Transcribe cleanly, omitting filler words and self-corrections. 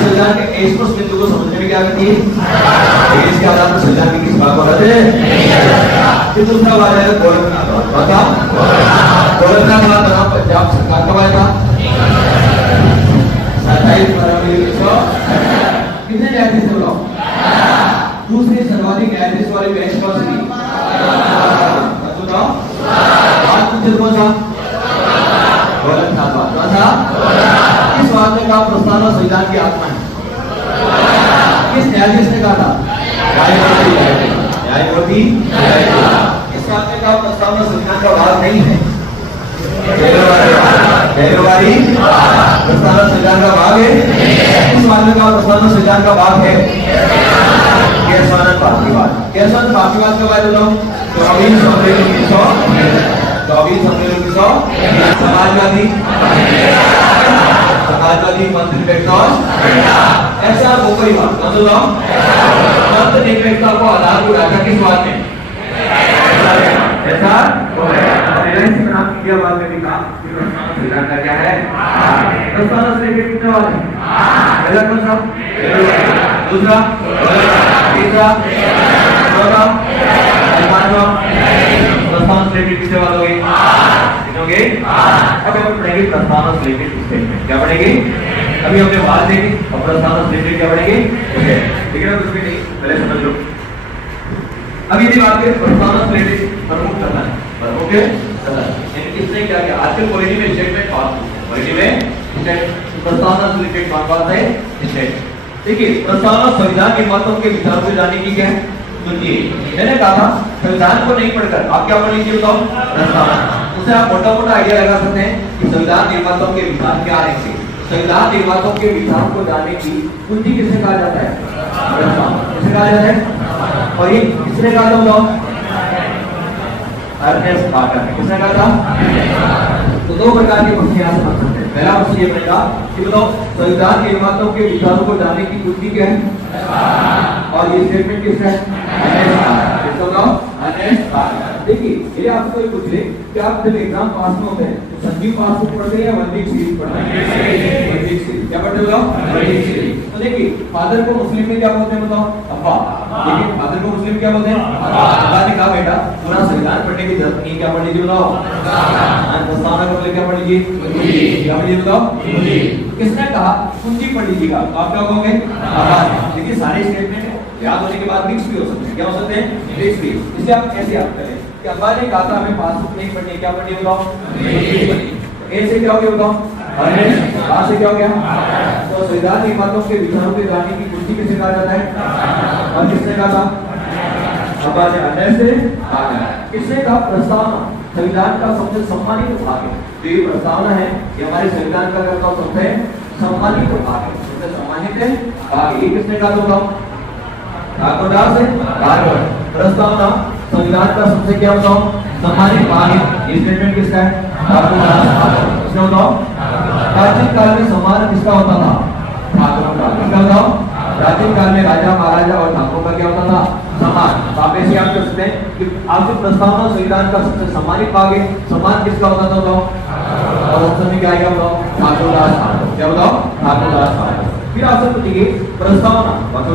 संविधान के इस बिंदु को समझने में क्या करती है? देश के आधार पर संविधान की किस बात को रद्द है? फिर दूसरा बात है गोरखनाथ बता, गोरखनाथ बात बना पंजाब सरकार कब आया था? 27 फरवरी 1900 कितने न्यायाधीश थे बताओ? दूसरी सर्वाधिक न्यायाधीश वाली बेंच कौन सी? बताओ आज पूछे कौन सा? गोरखनाथ बात कौन सा? किस वाद ने कहा प्रस्तावना संविधान की आत्मा है? किस न्यायाधीश ने कहा था? न्यायमूर्ति। किस वाद ने कहा प्रस्तावना संविधान का भाग नहीं है? बेरोजगारी प्रस्तावना संविधान का भाग है। किस वाद ने कहा प्रस्तावना संविधान का भाग है? केशवानंद भारतीवाद। केशवानंद भारतीवाद कब आया बताओ? 24 अप्रैल 1900। समाजवादी मंत्री ऐसा गोपरीवाद मंत्र निरपेक्षता को आधार को रखा किस बात में? ऐसा बात में भी कहा संविधान का क्या है? प्रस्तावना से लेकर कितने वाले? पहला कौन सा? दूसरा, तीसरा, चौथा, पांचवा प्रस्तावना से लेकर कितने वाले होंगे? अब हम पढ़ेंगे प्रस्तावना से लेकर स्टेटमेंट। क्या पढ़ेंगे? अभी हमने बात देखी और प्रस्तावना से लेकर क्या पढ़ेंगे? ठीक है ना? कुछ भी नहीं, पहले समझ लो। अभी यदि बात करें प्रस्तावना से लेकर प्रमुख करना है, ओके? इसने क्या किया? आजकल पॉलिटी में स्टेटमेंट पास होते हैं, पॉलिटी में प्रस्तावना से लेकर कौन बात है? स्टेटमेंट। देखिए प्रस्तावना संविधान के महत्व के विचार को जानने की क्या है? सुनिए, मैंने कहा था संविधान को नहीं पढ़कर आप क्या पढ़ लीजिए बताओ? प्रस्तावना। उससे आप मोटा मोटा आइडिया लगा सकते हैं कि संविधान निर्माताओं के विचार क्या रहेंगे। संविधान निर्माताओं के विचार को जानने की कुंजी किसे कहा जाता है? प्रस्तावना। किसे कहा जाता है? और ये किसने कहा था बताओ? अर्नेस्ट पार्कर ने। किसने कहा था? तो दो प्रकार की प्रश्न यहाँ से बन सकते हैं। पहला प्रश्न ये बनेगा कि बताओ संविधान निर्माताओं के विचारों को जानने की कुंजी क्या है? और ये स्टेटमेंट किसका है? देखिए यदि आपको कोई पूछ ले कि आप जब एग्जाम पास में होते हैं तो संजीव पासबुक पढ़ते हैं या वन वीक सीरीज पढ़ते हैं? One week series. क्या पढ़ते हो बताओ? One week series. तो देखिए फादर को मुस्लिम में क्या बोलते हैं बताओ? अब्बा। देखिए फादर को मुस्लिम क्या बोलते हैं? अब्बा ने कहा बेटा पूरा संविधान पढ़ने की जरूरत नहीं, क्या पढ़ लीजिए बताओ? प्रस्तावना को लेकर क्या पढ़ लीजिए? क्या पढ़ लीजिए बताओ? किसने कहा कुंजी पढ़ लीजिएगा? आप क्या कहोगे? देखिए सारे स्टेटमेंट याद होने के बाद मिक्स भी हो सकते हैं। क्या हो सकते हैं? मिक्स भी। इसे आप कैसे याद करें कि अब्बा ने कहा था हमें पासबुक नहीं पढ़नी, क्या पढ़नी बताओ? ए से क्या हो गया बताओ? आ से क्या हो गया? तो संविधान निर्माताओं के विचारों के जानने की कुंजी किसे कहा जाता है? और किसने कहा था? अब्बा ने। अन्य से किसने कहा प्रस्तावना संविधान का सबसे सम्मानित भाग है? जो ये प्रस्तावना है ये हमारे संविधान का करता सबसे सम्मानित भाग है, सबसे सम्मानित भाग। ये किसने कहा बताओ? ठाकुरदास है। प्रस्तावना संविधान का सबसे क्या बताओ? सम्मानित भाग है। ये स्टेटमेंट किसका है? ठाकुरदास। किसने बताओ? प्राचीन काल में सम्मान किसका होता था? ठाकुरों का। किसका बताओ? प्राचीन काल में राजा महाराजा और ठाकुरों का क्या होता था? सम्मान। आप ऐसे याद कर सकते हैं कि आपसे प्रस्तावना संविधान का सबसे सम्मानित भाग है। सम्मान किसका होता था बताओ? और ऑप्शन में क्या आएगा बताओ? ठाकुरदास। क्या बताओ? ठाकुरदास। फिर आपसे पूछेंगे प्रस्तावना बताओ